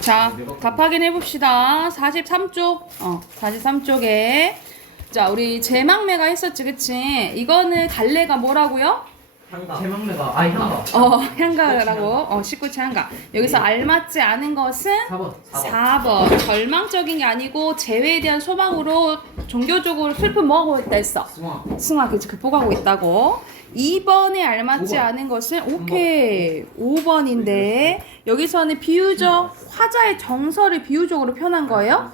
자, 답 확인해 봅시다. 43쪽. 43쪽에. 자, 우리 제막매가 했었지, 그치? 이거는 갈래가 뭐라고요? 향가. 제막내가 향가. 향가라고. 19체 향가. 여기서 알맞지 않은 것은 4번. 4번. 절망적인 게 아니고 재회에 대한 소망으로 종교적으로 슬픔 뭐하고 있다 했어? 승화, 그치, 극복하고 있다고. 2번에 알맞지 5번. 않은 것은 오케이 5번인데 여기서는 비유적 화자의 정서를 비유적으로 표현한 거예요?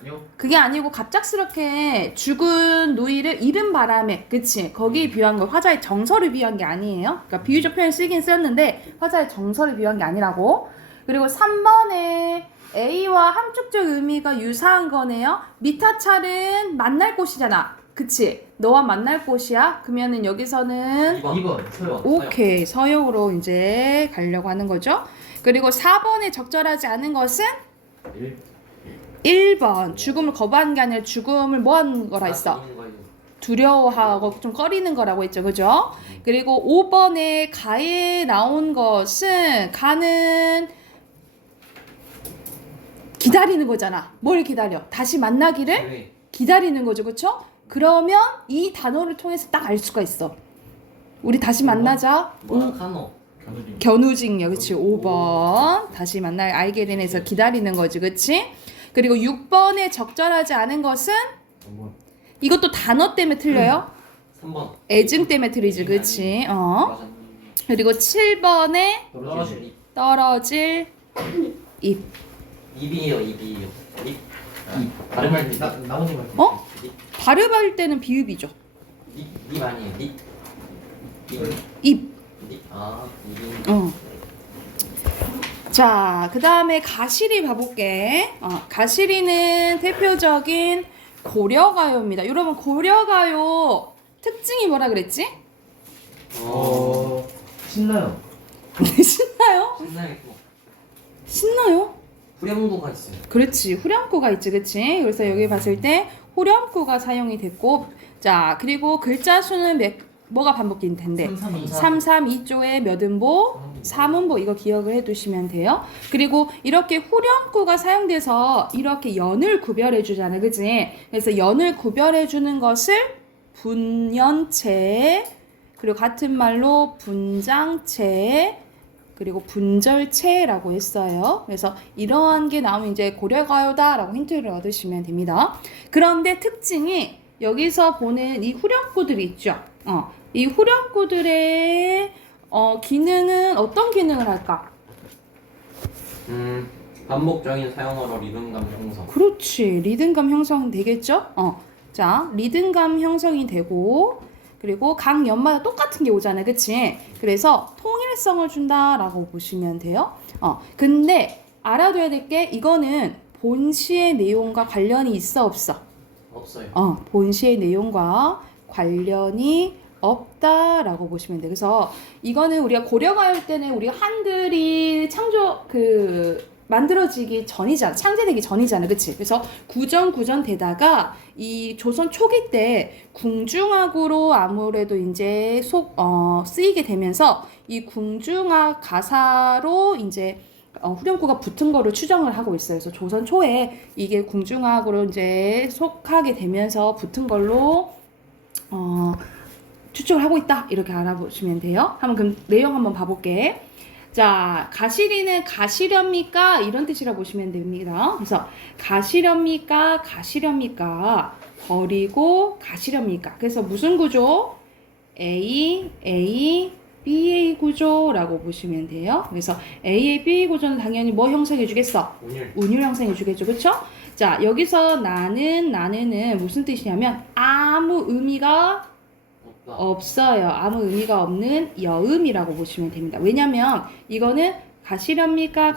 아니요. 그게 아니고 갑작스럽게 죽은 누이를 잃은 바람에, 그치, 거기에 비유한 거, 화자의 정서를 비유한 게 아니에요. 그러니까 비유적 표현 쓰긴 쓰였는데 화자의 정서를 비유한 게 아니라고. 그리고 3번에 A와 함축적 의미가 유사한 거네요. 미타찰은 만날 곳이잖아, 그치? 너와 만날 곳이야. 그러면은 여기서는 2번. 서요. 오케이, 서역으로 이제 가려고 하는 거죠. 그리고 4번에 적절하지 않은 것은 1번. 죽음을 거부하는 게 아니라 죽음을 뭐 하는 거라 했어? 두려워하고 좀 꺼리는 거라고 했죠, 그죠? 그리고 5번에 가에 나온 것은 가는 기다리는 거잖아. 뭘 기다려? 다시 만나기를 기다리는 거죠, 그쵸? 그러면 이 단어를 통해서 딱 알 수가 있어. 우리 다시 만나자. 카노. 견우직녀, 그치? 5번. 다시 알게 되면서 기다리는 거지, 그치? 그리고 6번에 적절하지 않은 것은 3번. 이것도 단어 때문에 틀려요. 3번. 애증 때문에 틀리지, 그치? 그리고 7번에 떨어질 입. 입이요. 입. 발음할 때 나머지 말. 발음할 때는 비읍이죠. 입 아니에요. 입. 입. 입이. 자, 그 다음에 가시리 봐볼게. 가시리는 대표적인 고려가요입니다. 여러분, 고려가요 특징이 뭐라 그랬지? 신나요. 신나요? 신나겠고. 신나요? 후렴구가 있어요. 그렇지, 후렴구가 있지, 그치? 그래서 여기 봤을 때 후렴구가 사용이 됐고, 자, 그리고 글자 수는 뭐가 반복된 텐데? 3, 3, 2조의 몇 음보? 3음보. 이거 기억을 해두시면 돼요. 그리고 이렇게 후렴구가 사용돼서 이렇게 연을 구별해 주잖아요, 그치? 그래서 연을 구별해 주는 것을 분연체, 그리고 같은 말로 분장체, 그리고 분절체라고 했어요. 그래서 이러한 게 나오면 이제 고려가요다라고 힌트를 얻으시면 됩니다. 그런데 특징이 여기서 보는 이 후렴구들이 있죠. 이 후렴구들의 기능은 어떤 기능을 할까? 반복적인 사용어로 리듬감 형성. 그렇지, 리듬감 형성 되겠죠? 자, 리듬감 형성이 되고, 그리고 각 연마다 똑같은 게 오잖아요, 그치? 그래서 통일성을 준다라고 보시면 돼요. 근데 알아둬야 될 게 이거는 본시의 내용과 관련이 있어, 없어? 없어요. 본시의 내용과 관련이 없다라고 보시면 돼요. 그래서 이거는 우리가 고려가요 때는 우리가 한글이 만들어지기 전이잖아. 창제되기 전이잖아. 그치? 그래서 구전 되다가 이 조선 초기 때 궁중악으로 아무래도 이제 쓰이게 되면서 이 궁중악 가사로 이제 후렴구가 붙은 거를 추정을 하고 있어요. 그래서 조선 초에 이게 궁중악으로 이제 속하게 되면서 붙은 걸로 추측을 하고 있다. 이렇게 알아보시면 돼요. 그럼 내용 한번 봐볼게. 자, 가시리는 가시렵니까? 이런 뜻이라 보시면 됩니다. 그래서 가시렵니까? 버리고 가시렵니까? 그래서 무슨 구조? A, BA 구조라고 보시면 돼요. 그래서 A의 BA 구조는 당연히 뭐 형성해 주겠어? 운율 형성해 주겠죠. 그쵸? 자, 여기서 나는은 무슨 뜻이냐면 아무 의미가 없어요. 아무 의미가 없는 여음이라고 보시면 됩니다. 왜냐면 이거는 가시렵니까?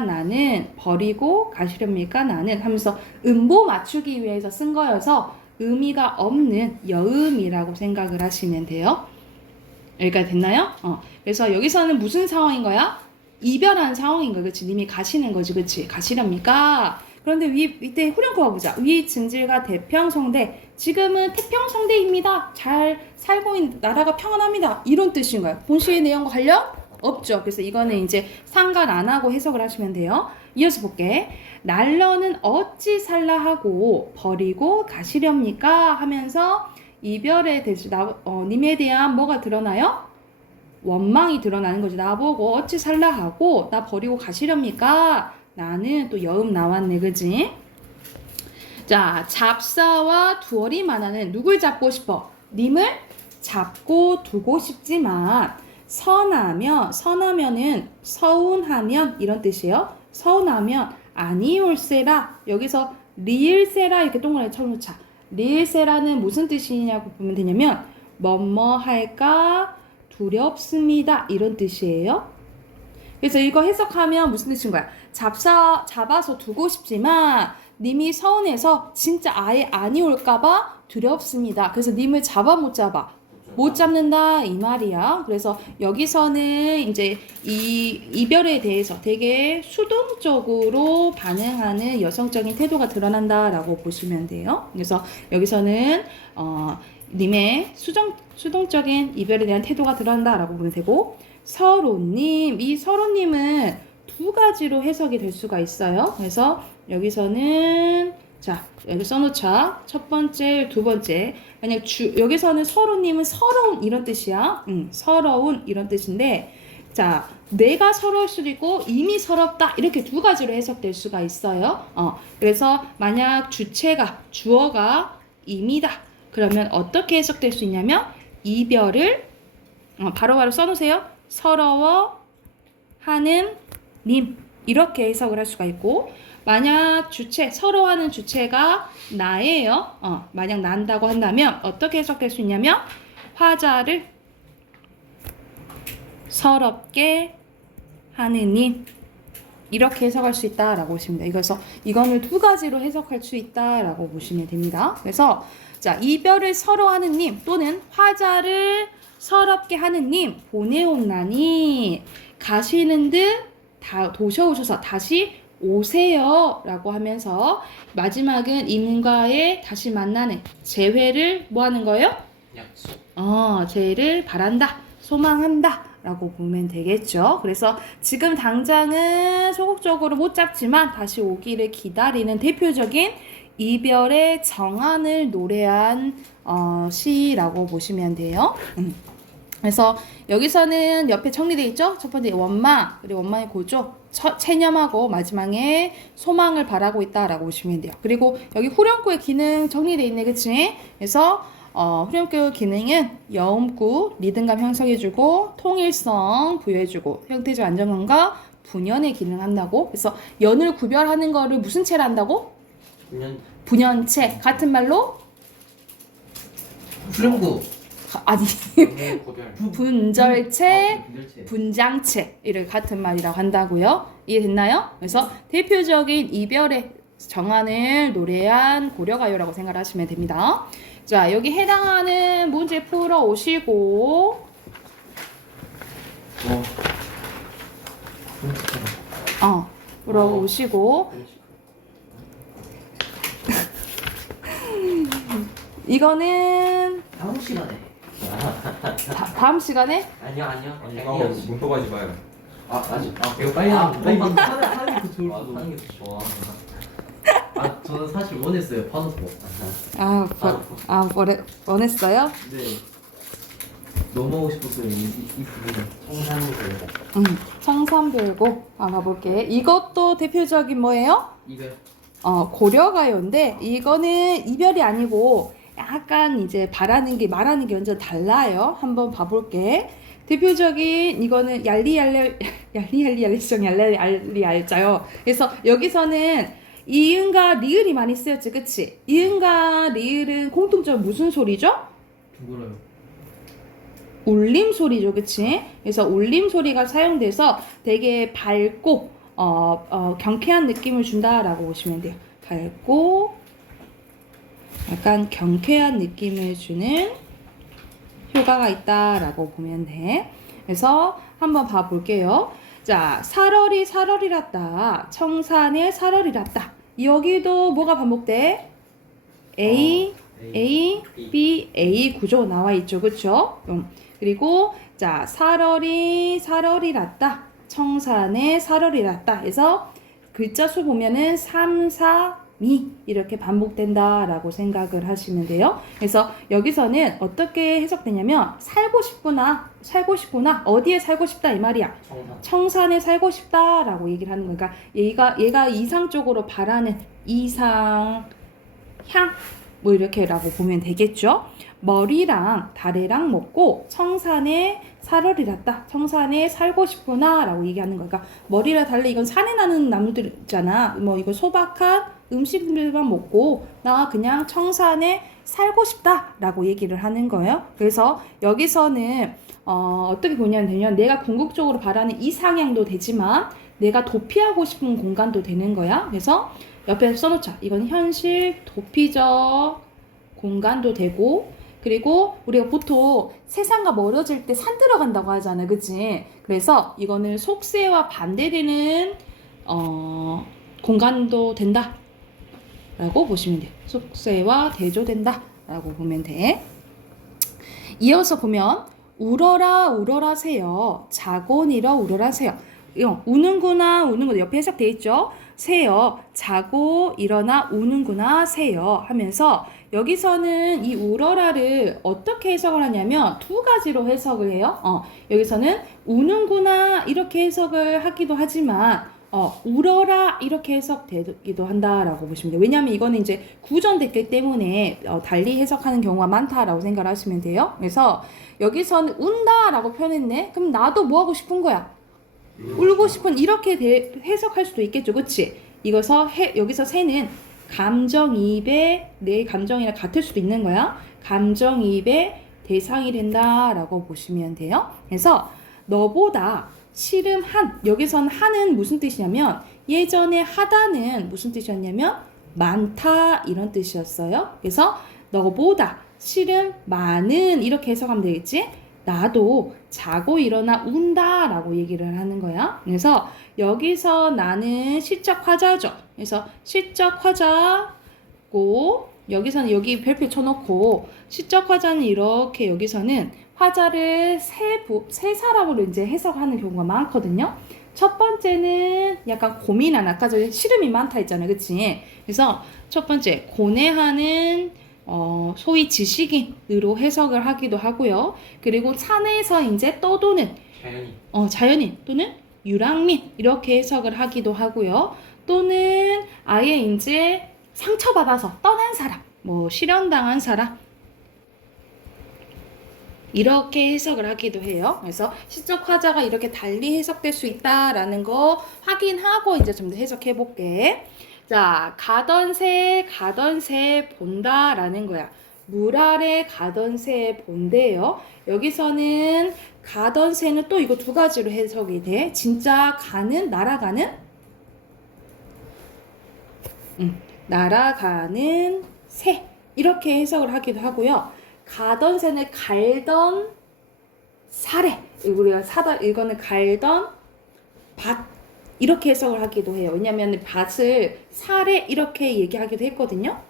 나는 버리고 가시렵니까? 나는 하면서 음보 맞추기 위해서 쓴 거여서 의미가 없는 여음이라고 생각을 하시면 돼요. 여기까지 됐나요? 그래서 여기서는 무슨 상황인 거야? 이별한 상황인 거야. 그치? 님이 가시는 거지. 그치? 가시렵니까? 그런데 이때 후렴구가 보자. 위 증질과 대평성대. 지금은 태평성대입니다. 잘 살고 있는 나라가 평안합니다. 이런 뜻인 거야. 본시의 내용과 관련 없죠. 그래서 이거는 이제 상관 안 하고 해석을 하시면 돼요. 이어서 볼게. 날러는 어찌 살라 하고 버리고 가시렵니까? 하면서 이별에 대해서 님에 대한 뭐가 드러나요? 원망이 드러나는 거지. 나보고 어찌 살라 하고 나 버리고 가시렵니까? 나는 또 여음 나왔네, 그지? 자, 잡사와 두어리 만화는 누굴 잡고 싶어? 님을 잡고 두고 싶지만 선하면은 서운하면 이런 뜻이에요. 서운하면 아니올세라. 여기서 리을세라 이렇게 동그라미 쳐놓자. 리을세라는 무슨 뜻이냐고 보면 되냐면 뭐뭐 할까 두렵습니다 이런 뜻이에요. 그래서 이거 해석하면 무슨 뜻인 거야? 잡아서 두고 싶지만 님이 서운해서 진짜 아예 아니 올까봐 두렵습니다. 그래서 님을 잡아 못 잡아? 못 잡는다 이 말이야. 그래서 여기서는 이제 이 이별에 대해서 되게 수동적으로 반응하는 여성적인 태도가 드러난다라고 보시면 돼요. 그래서 여기서는 님의 수동적인 이별에 대한 태도가 드러난다라고 보면 되고, 서로님, 이 서로님은 두 가지로 해석이 될 수가 있어요. 그래서 여기서는 자, 여기 써놓자. 첫 번째, 두 번째. 만약 여기서는 서로님은 서러운 이런 뜻이야. 서러운 이런 뜻인데, 자, 내가 서러울 수도 있고 이미 서럽다 이렇게 두 가지로 해석될 수가 있어요. 그래서 만약 주어가 임이다. 그러면 어떻게 해석될 수 있냐면 이별을 바로바로 써놓으세요. 서러워하는 님 이렇게 해석을 할 수가 있고, 만약 서러워하는 주체가 나예요. 만약 난다고 한다면 어떻게 해석될 수 있냐면 화자를 서럽게 하는 님 이렇게 해석할 수 있다라고 보시면 돼요. 이거는 두 가지로 해석할 수 있다라고 보시면 됩니다. 그래서 자, 이별을 서러워하는 님 또는 화자를 서럽게 하는 님 보내옵나니 가시는 듯 도셔오셔서 다시 오세요 라고 하면서 마지막은 임과의 다시 만나는 재회를 뭐 하는 거예요? 약속. 재회를 바란다, 소망한다 라고 보면 되겠죠. 그래서 지금 당장은 소극적으로 못 잡지만 다시 오기를 기다리는 대표적인 이별의 정안을 노래한 시라고 보시면 돼요. 그래서 여기서는 옆에 정리되어 있죠. 첫 번째 원망, 그리고 원망의 고조, 체념하고 마지막에 소망을 바라고 있다라고 보시면 돼요. 그리고 여기 후렴구의 기능 정리되어 있네, 그치? 그래서 후렴구 기능은 여음구, 리듬감 형성해주고 통일성 부여해주고 형태적 안정감과 분연의 기능 한다고. 그래서 연을 구별하는 거를 무슨 체를 한다고? 분연체. 같은 말로 후렴구. 아니 구별. 분절체, 분절체. 분장체 이를 같은 말이라고 한다고요. 이해됐나요? 그래서 대표적인 이별의 정안을 노래한 고려가요라고 생각하시면 됩니다. 자, 여기 해당하는 문제 풀어 오시고 풀어 오시고 이거는 다음 시간에. 다음 시간에 아니요. 문법 하지 마요. 아직. 이거 빨리 하는 거 좋을 하는 게 좋아. 저는 사실 원했어요. 파노포. 원했어요? 네. 너무 하고 싶었어요. 이 부분은. 청산별곡. 청산별곡 봐볼게. 이것도 대표적인 뭐예요? 이거요. 고려가요인데 이거는 이별이 아니고 약간 이제 말하는 게 완전 달라요. 한번 봐볼게. 대표적인 이거는 얄리얄리성 얄리얄리알자요. 그래서 여기서는 이응과 리을이 많이 쓰였지, 그치? 이응과 리을은 공통점 무슨 소리죠? 둥그러요. 울림 소리죠, 그치? 그래서 울림 소리가 사용돼서 되게 밝고 경쾌한 느낌을 준다라고 보시면 돼요. 밝고 약간 경쾌한 느낌을 주는 효과가 있다라고 보면 돼. 그래서 한번 봐볼게요. 자, 살얼이랐다. 청산의 살얼이랐다. 여기도 뭐가 반복돼? A, B, A 구조 나와 있죠, 그쵸? 그리고 자, 살얼이 났다. 청산에 살얼이 났다. 그래서 글자 수 보면은 3, 4, 미 이렇게 반복된다라고 생각을 하시면 돼요. 그래서 여기서는 어떻게 해석되냐면 살고 싶구나, 어디에 살고 싶다 이 말이야. 청산에 살고 싶다라고 얘기를 하는 거니까 얘가 이상 쪽으로 바라는 이상, 향 뭐 이렇게라고 보면 되겠죠. 머리랑 다래랑 먹고 청산에 살얼이 났다. 청산에 살고 싶구나 라고 얘기하는 거니까 머리랑 달래 이건 산에 나는 나무들 있잖아. 뭐 이거 소박한 음식들만 먹고 나 그냥 청산에 살고 싶다 라고 얘기를 하는 거예요. 그래서 여기서는 어떻게 보냐면 되면 내가 궁극적으로 바라는 이상향도 되지만 내가 도피하고 싶은 공간도 되는 거야. 그래서 옆에 써놓자. 이건 현실 도피적 공간도 되고, 그리고 우리가 보통 세상과 멀어질 때 산 들어간다고 하잖아, 그치? 그래서 이거는 속세와 반대되는 공간도 된다 라고 보시면 돼. 속세와 대조된다 라고 보면 돼. 이어서 보면 울어라 새요, 자고 일어 울어라 새요. 우는구나 옆에 해석돼 있죠. 새요, 자고 일어나 우는구나 새요 하면서 여기서는 이 울어라를 어떻게 해석을 하냐면 두 가지로 해석을 해요. 여기서는 우는구나 이렇게 해석을 하기도 하지만 울어라 이렇게 해석되기도 한다라고 보시면 돼요. 왜냐하면 이거는 이제 구전됐기 때문에 달리 해석하는 경우가 많다라고 생각을 하시면 돼요. 그래서 여기서는 운다라고 표현했네. 그럼 나도 뭐 하고 싶은 거야? 울고 싶은 이렇게 해석할 수도 있겠죠. 그치? 여기서 새는 감정이입의 내 감정이랑 같을 수도 있는 거야. 감정이입의 대상이 된다라고 보시면 돼요. 그래서 너보다 씨름 한, 여기선 한은 무슨 뜻이냐면 예전에 하다는 무슨 뜻이었냐면 많다 이런 뜻이었어요. 그래서 너보다 씨름 많은 이렇게 해석하면 되겠지. 나도 자고 일어나 운다 라고 얘기를 하는 거야. 그래서 여기서 나는 시적 화자죠. 그래서 시적 화자고 여기서는 여기 별표 쳐놓고 시적 화자는 이렇게 여기서는 화자를 세 사람으로 이제 해석하는 경우가 많거든요. 첫 번째는 약간 고민한 아까 전에 시름이 많다 했잖아요. 그치? 그래서 첫 번째 고뇌하는 소위 지식인으로 해석을 하기도 하고요. 그리고 산에서 이제 떠도는 자연인 또는 유랑민 이렇게 해석을 하기도 하고요. 또는 아예 이제 상처받아서 떠난 사람, 뭐 실현당한 사람 이렇게 해석을 하기도 해요. 그래서 시적 화자가 이렇게 달리 해석될 수 있다라는 거 확인하고 이제 좀 더 해석해 볼게. 자, 가던 새 본다라는 거야. 물 아래 가던 새 본대요. 여기서는 가던 새는 또 이거 두 가지로 해석이 돼. 진짜 날아가는 새 이렇게 해석을 하기도 하고요. 가던 새는 갈던 사례, 우리가 이거는 갈던 밭 이렇게 해석을 하기도 해요. 왜냐하면 밭을 사례 이렇게 얘기하기도 했거든요.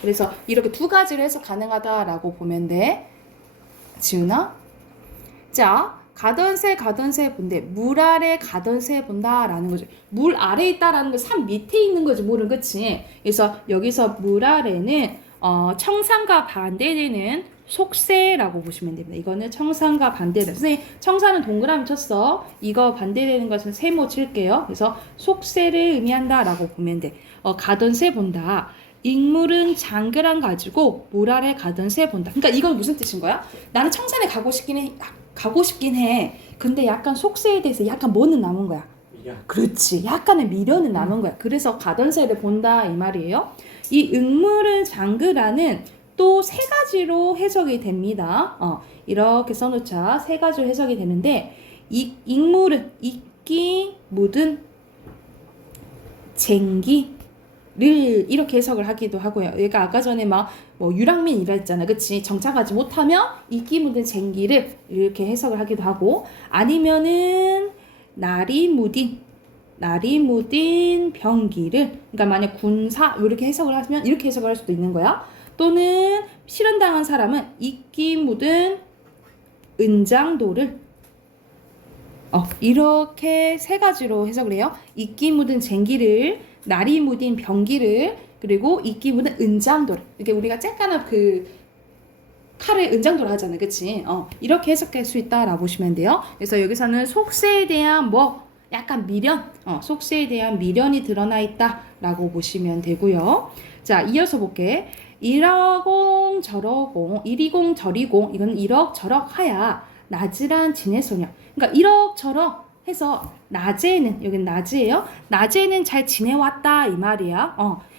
그래서 이렇게 두 가지로 해석 가능하다라고 보면 돼. 지훈아? 자, 가던 새 본데 물 아래 가던 새 본다라는 거죠. 물 아래 있다라는 건 산 밑에 있는 거지, 물은. 그치? 그래서 여기서 물 아래는 청산과 반대되는 속세라고 보시면 됩니다. 이거는 청산과 반대다. 선생님, 청산은 동그라미 쳤어. 이거 반대되는 것은 세모 칠게요. 그래서 속세를 의미한다라고 보면 돼. 가던 새 본다. 익물은 장그랑 가지고 물 아래 가던 새 본다. 그러니까 이건 무슨 뜻인 거야? 나는 청산에 가고 싶긴 해. 근데 약간 속세에 대해서 약간 뭐는 남은 거야? 그렇지. 약간의 미련은 남은 거야. 그래서 가던 새를 본다 이 말이에요. 이 익물은 장그라는 또 세 가지로 해석이 됩니다. 이렇게 써놓자. 세 가지로 해석이 되는데 익물은 익기 묻은 쟁기를 이렇게 해석을 하기도 하고요. 얘가 아까 전에 뭐 유랑민이라 했잖아. 그치? 정착하지 못하면 익기 묻은 쟁기를 이렇게 해석을 하기도 하고, 아니면은 날이 묻은 병기를, 그러니까 만약 군사 이렇게 해석을 하면 이렇게 해석을 할 수도 있는 거야. 또는 실현당한 사람은 익기 묻은 은장도를 이렇게 세 가지로 해석을 해요. 이끼 묻은 쟁기를, 날이 묻은 병기를, 그리고 이끼 묻은 은장도를. 이렇게 우리가 쬐까나 그 칼을 은장도를 하잖아요. 그치? 이렇게 해석할 수 있다라고 보시면 돼요. 그래서 여기서는 속세에 대한 약간 미련, 속세에 대한 미련이 드러나 있다라고 보시면 되고요. 자, 이어서 볼게. 이러공 저러공, 이리공 저리공, 이건 이럭저럭 하야 나지란 지내소녀. 그러니까 이럭저럭 해서 낮에는, 여긴 낮이에요. 낮에는 잘 지내왔다 이 말이야.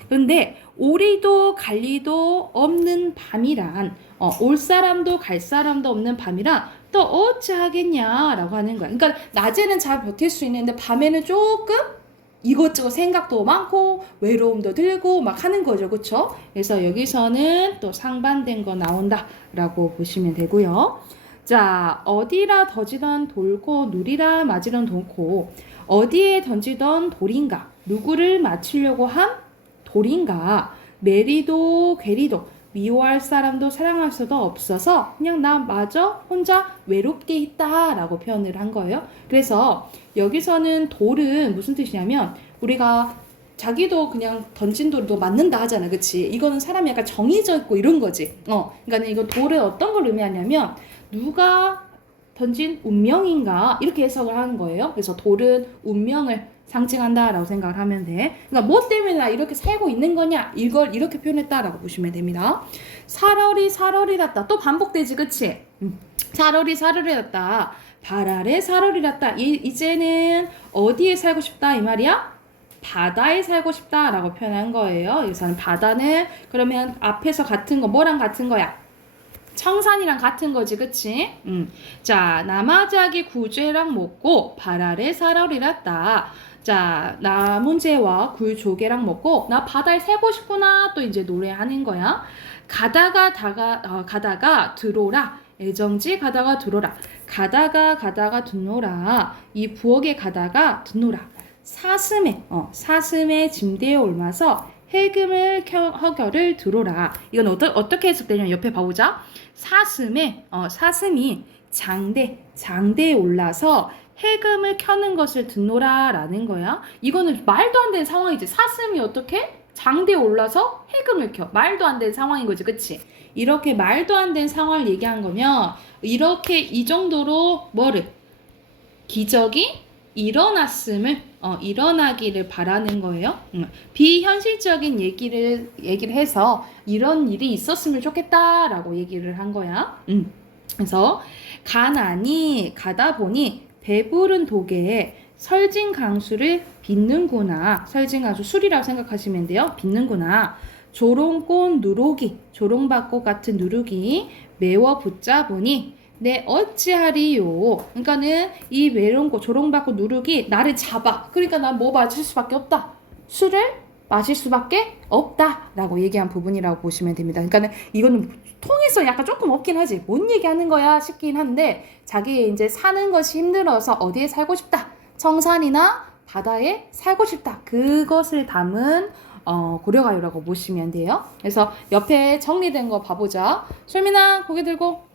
그런데 오리도 갈리도 없는 밤이란, 올 사람도 갈 사람도 없는 밤이란 또 어찌하겠냐라고 하는 거야. 그러니까 낮에는 잘 버틸 수 있는데 밤에는 조금 이것저것 생각도 많고 외로움도 들고 막 하는 거죠. 그쵸? 그래서 여기서는 또 상반된 거 나온다라고 보시면 되고요. 자, 어디라 던지던 돌고 누리라 맞으던 돌고, 어디에 던지던 돌인가, 누구를 맞추려고 한 돌인가, 매리도 괴리도 미워할 사람도 사랑할 수도 없어서 그냥 나 마저 혼자 외롭게 있다라고 표현을 한 거예요. 그래서 여기서는 돌은 무슨 뜻이냐면, 우리가 자기도 그냥 던진 돌도 맞는다 하잖아. 그치? 이거는 사람이 약간 정해져 있고 이런 거지. 그러니까 이거 돌은 어떤 걸 의미하냐면, 누가 던진 운명인가 이렇게 해석을 하는 거예요. 그래서 돌은 운명을 상징한다라고 생각을 하면 돼. 그러니까 뭐 때문에 나 이렇게 살고 있는 거냐, 이걸 이렇게 표현했다라고 보시면 됩니다. 살얼이랐다. 또 반복되지, 그치? 살얼이랐다. 발 아래 살얼이랐다. 이제는 어디에 살고 싶다 이 말이야? 바다에 살고 싶다라고 표현한 거예요. 여기서는 바다는 그러면 앞에서 같은 거 뭐랑 같은 거야? 청산이랑 같은 거지, 그치? 자, 나마자기 구제랑 먹고 발 아래 살얼이랐다. 자, 나 문제와 굴 조개랑 먹고 나 바다에 살고 싶구나. 또 이제 노래하는 거야. 가다가 들어오라. 애정지 가다가 들어오라. 가다가 듣노라. 이 부엌에 가다가 듣노라. 사슴에 짐대에 옮아서 해금을 허결을 들어라. 이건 어떻게 해석되냐면 옆에 봐보자. 사슴이 장대에 올라서 해금을 켜는 것을 듣노라 라는 거야. 이거는 말도 안 되는 상황이지. 사슴이 어떻게? 장대에 올라서 해금을 켜. 말도 안 되는 상황인 거지. 그치? 이렇게 말도 안 되는 상황을 얘기한 거면 이렇게 이 정도로 기적이 일어나기를 바라는 거예요. 비현실적인 얘기를 해서 이런 일이 있었으면 좋겠다라고 얘기를 한 거야. 그래서 가나니 가다 보니 배부른 독에 설진 강수를 빚는구나. 설진 강수 술이라고 생각하시면 돼요. 빚는구나. 조롱꽃 누룩이, 조롱밭꽃 같은 누룩이 매워 붙잡으니 네 어찌하리요. 그러니까는 이 외로운꽃 조롱받고 누룩이 나를 잡아. 그러니까 난 뭐 마실 수밖에 없다. 술을 마실 수밖에 없다라고 얘기한 부분이라고 보시면 됩니다. 그러니까는 이거는 통해서 약간 조금 없긴 하지. 뭔 얘기하는 거야 싶긴 한데, 자기 이제 사는 것이 힘들어서 어디에 살고 싶다. 청산이나 바다에 살고 싶다. 그것을 담은 고려가요라고 보시면 돼요. 그래서 옆에 정리된 거 봐보자. 솔민아 고개 들고.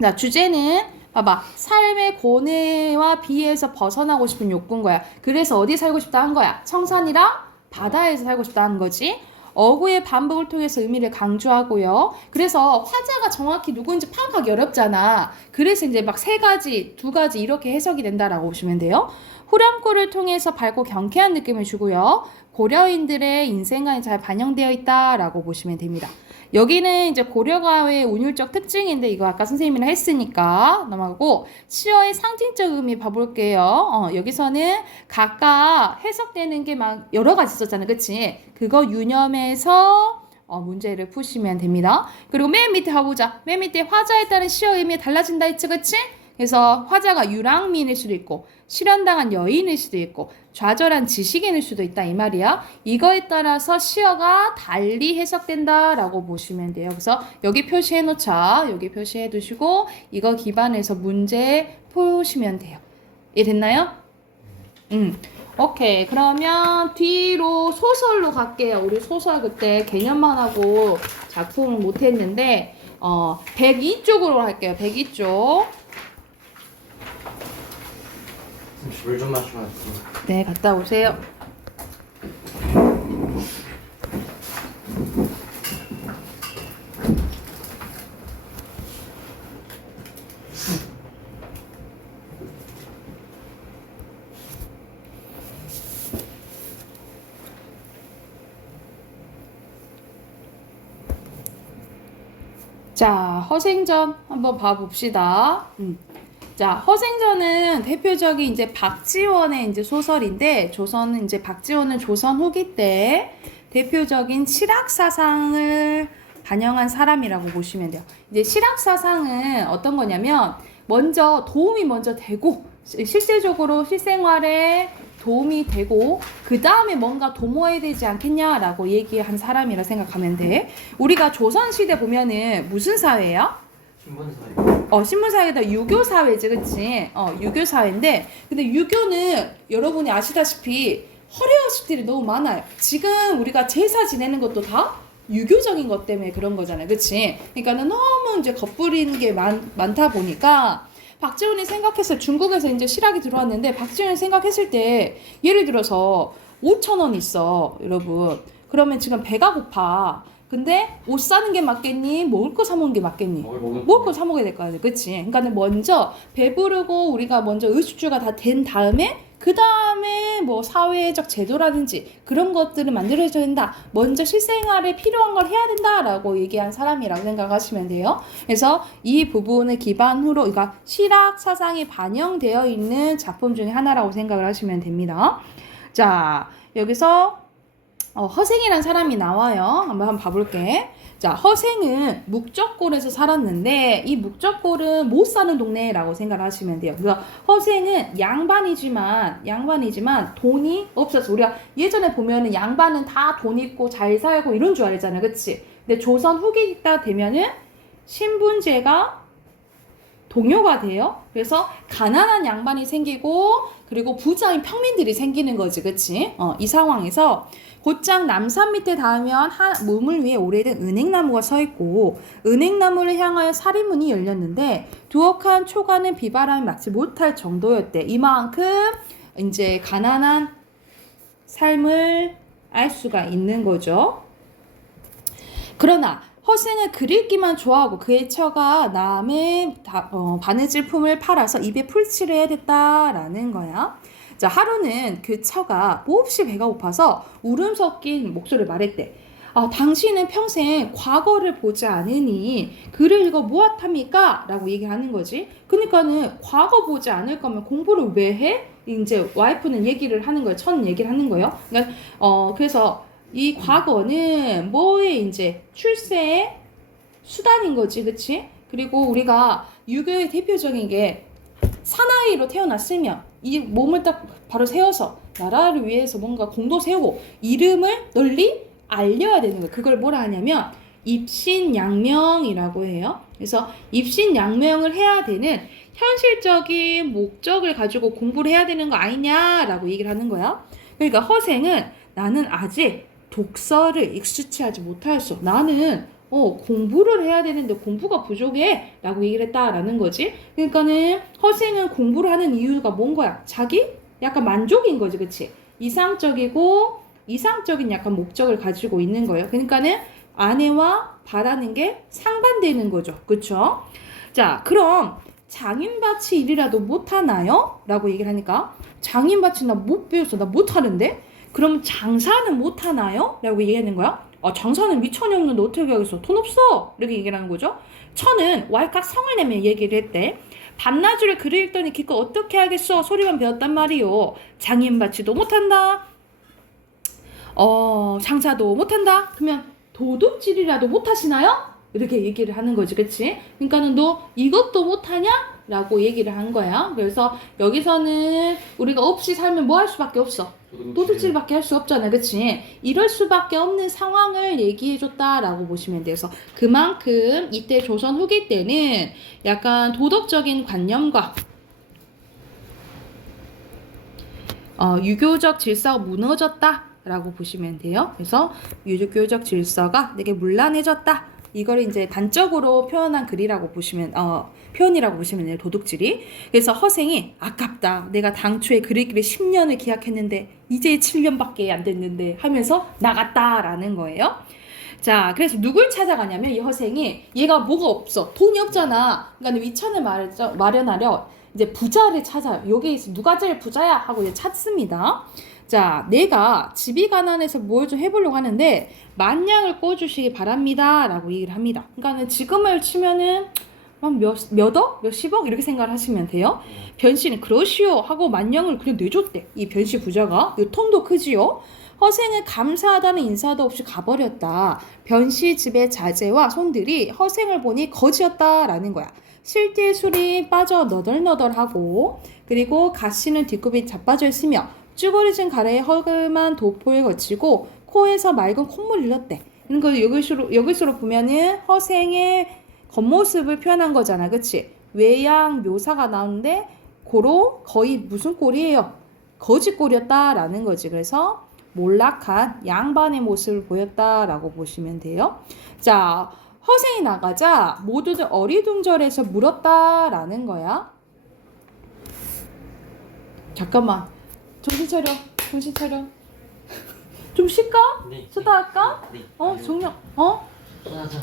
자, 주제는 봐봐. 삶의 고뇌와 비에서 벗어나고 싶은 욕구인 거야. 그래서 어디 살고 싶다 한 거야? 청산이랑 바다에서 살고 싶다 하는 거지. 어구의 반복을 통해서 의미를 강조하고요. 그래서 화자가 정확히 누구인지 파악하기 어렵잖아. 그래서 이제 막 세 가지, 두 가지 이렇게 해석이 된다라고 보시면 돼요. 후렴구를 통해서 밝고 경쾌한 느낌을 주고요. 고려인들의 인생관이 잘 반영되어 있다라고 보시면 됩니다. 여기는 이제 고려가의 운율적 특징인데 이거 아까 선생님이랑 했으니까 넘어가고, 시어의 상징적 의미 봐볼게요. 여기서는 각각 해석되는 게 막 여러 가지 있었잖아요. 그치? 그거 유념해서 문제를 푸시면 됩니다. 그리고 맨 밑에 가보자. 맨 밑에 화자에 따른 시어 의미 달라진다 했지, 그치? 그래서 화자가 유랑민일 수도 있고 실현당한 여인일 수도 있고 좌절한 지식인일 수도 있다 이 말이야. 이거에 따라서 시어가 달리 해석된다라고 보시면 돼요. 그래서 여기 표시해 놓자. 여기 표시해 두시고 이거 기반해서 문제 푸시면 돼요. 이해됐나요? 오케이. 그러면 뒤로 소설로 갈게요. 우리 소설 그때 개념만 하고 작품을 못했는데 102쪽으로 할게요. 102쪽. 물 좀 마시고 왔지. 네, 갔다 오세요. 자, 허생전 한번 봐봅시다. 자, 허생전은 대표적인 이제 박지원의 이제 소설인데, 박지원은 조선 후기 때 대표적인 실학사상을 반영한 사람이라고 보시면 돼요. 이제 실학사상은 어떤 거냐면, 도움이 먼저 되고, 실질적으로 실생활에 도움이 되고 그 다음에 뭔가 도모해야 되지 않겠냐라고 얘기한 사람이라 생각하면 돼. 우리가 조선시대 보면은 무슨 사회야? 신분사회. 신분사회다. 유교사회지, 그치? 유교사회인데, 근데 유교는 여러분이 아시다시피 허례허식들이 너무 많아요. 지금 우리가 제사 지내는 것도 다 유교적인 것 때문에 그런 거잖아요, 그치? 그러니까는 너무 이제 겉부리는 게 많다 보니까 박지훈이 생각했을 중국에서 이제 실학이 들어왔는데 박지훈이 생각했을 때 예를 들어서 5,000원 있어, 여러분. 그러면 지금 배가 고파. 근데 옷 사는 게 맞겠니? 먹을 거 사 먹는 게 맞겠니? 먹을 거 사 먹어야 될 거 아니야, 그치? 그러니까는 먼저 배부르고 우리가 먼저 의식주가 다 된 다음에 그 다음에 뭐 사회적 제도라든지 그런 것들을 만들어줘야 된다. 먼저 실생활에 필요한 걸 해야 된다라고 얘기한 사람이라고 생각하시면 돼요. 그래서 이 부분을 기반으로 그러니까 실학 사상이 반영되어 있는 작품 중에 하나라고 생각을 하시면 됩니다. 자, 여기서 허생이라는 사람이 나와요. 한번 봐볼게. 자, 허생은 묵적골에서 살았는데 이 묵적골은 못 사는 동네라고 생각하시면 돼요. 그래서 허생은 양반이지만 돈이 없어서 우리가 예전에 보면은 양반은 다 돈 있고 잘 살고 이런 줄 알잖아요, 그치? 근데 조선 후기 때 되면은 신분제가 동요가 돼요. 그래서 가난한 양반이 생기고 그리고 부자인 평민들이 생기는 거지, 그치? 이 상황에서 곧장 남산 밑에 닿으면 몸을 위해 오래된 은행나무가 서 있고 은행나무를 향하여 사리문이 열렸는데 두억한 초가는 비바람이 막지 못할 정도였대. 이만큼 이제 가난한 삶을 알 수가 있는 거죠. 그러나 허생은 글 읽기만 좋아하고 그의 처가 남의 바느질품을 팔아서 입에 풀칠을 해야 됐다라는 거야. 자, 하루는 그 처가 몹시 배가 고파서 울음 섞인 목소리를 말했대. 당신은 평생 과거를 보지 않으니 글을 읽어 무엇합니까? 라고 얘기하는 거지. 그러니까는 과거 보지 않을 거면 공부를 왜 해? 이제 와이프는 얘기를 하는 거예요. 처는 얘기를 하는 거예요. 그러니까 그래서 이 과거는 뭐의 이제 출세의 수단인 거지, 그치? 그리고 우리가 유교의 대표적인 게 사나이로 태어났으면 이 몸을 딱 바로 세워서 나라를 위해서 뭔가 공도 세우고 이름을 널리 알려야 되는 거예요. 그걸 뭐라 하냐면 입신양명이라고 해요. 그래서 입신양명을 해야 되는 현실적인 목적을 가지고 공부를 해야 되는 거 아니냐라고 얘기를 하는 거야. 그러니까 허생은 나는 아직 독서를 익숙치 하지 못하였어. 나는 공부를 해야 되는데 공부가 부족해 라고 얘기를 했다라는 거지. 그러니까는 허생은 공부를 하는 이유가 뭔 거야? 자기 약간 만족인 거지, 그치? 이상적인 약간 목적을 가지고 있는 거예요. 그러니까는 아내와 바라는 게 상반되는 거죠, 그쵸? 자, 그럼 장인밭이 일이라도 못하나요? 라고 얘기를 하니까 장인밭이 나 못 배웠어, 나 못하는데? 그럼 장사는 못하나요? 라고 얘기하는 거야. 장사는 미천이 없는데 어떻게 하겠어? 돈 없어! 이렇게 얘기를 하는 거죠. 천은 왈칵 성을 내며 얘기를 했대. 밤낮으로 글을 읽더니 기껏 어떻게 하겠어? 소리만 배웠단 말이요. 장인밭이도 못한다. 장사도 못한다. 그러면 도둑질이라도 못하시나요? 이렇게 얘기를 하는 거지, 그치? 그러니까는 너 이것도 못하냐? 라고 얘기를 한 거야. 그래서 여기서는 우리가 없이 살면 뭐 할 수밖에 없어? 도둑질밖에 할 수 없잖아, 그치? 이럴 수밖에 없는 상황을 얘기해줬다라고 보시면 돼요. 그래서 그만큼 이때 조선 후기 때는 약간 도덕적인 관념과 유교적 질서가 무너졌다라고 보시면 돼요. 그래서 유교적 질서가 되게 문란해졌다 이걸 이제 단적으로 표현한 글이라고 보시면 표현이라고 보시면 돼요. 도둑질이. 그래서 허생이 아깝다. 내가 당초에 그리기를 10년을 기약했는데 이제 7년밖에 안 됐는데 하면서 나갔다라는 거예요. 자, 그래서 누굴 찾아가냐면 이 허생이 얘가 뭐가 없어. 돈이 없잖아. 그러니까 위천을 마련하려 이제 부자를 찾아요. 여기에서 누가 제일 부자야? 하고 이제 찾습니다. 자, 내가 집이 가난해서 뭘 좀 해보려고 하는데 만냥을 꿔주시기 바랍니다 라고 얘기를 합니다. 그러니까 지금을 치면은 몇억? 몇십억? 이렇게 생각을 하시면 돼요. 변씨는 그러시오 하고 만냥을 그냥 내줬대. 이 변씨 부자가. 이 통도 크지요. 허생은 감사하다는 인사도 없이 가버렸다. 변씨 집의 자제와 손들이 허생을 보니 거지였다라는 거야. 실제 술이 빠져 너덜너덜하고 그리고 가시는 뒤굽이 자빠져 있으며 쭈그리진 가래에 허름한 도포에 거치고 코에서 맑은 콧물이 흘렀대. 그러니까 여기서로 보면은 허생의 겉모습을 표현한 거잖아. 그치? 외양 묘사가 나오는데 고로 거의 무슨 꼴이에요? 거지꼴이었다라는 거지. 그래서 몰락한 양반의 모습을 보였다라고 보시면 돼요. 자, 허생이 나가자 모두들 어리둥절해서 물었다라는 거야. 잠깐만. 정신 차려. 정신 차려. 좀 쉴까? 네. 수다 할까? 네. 정령. 하자.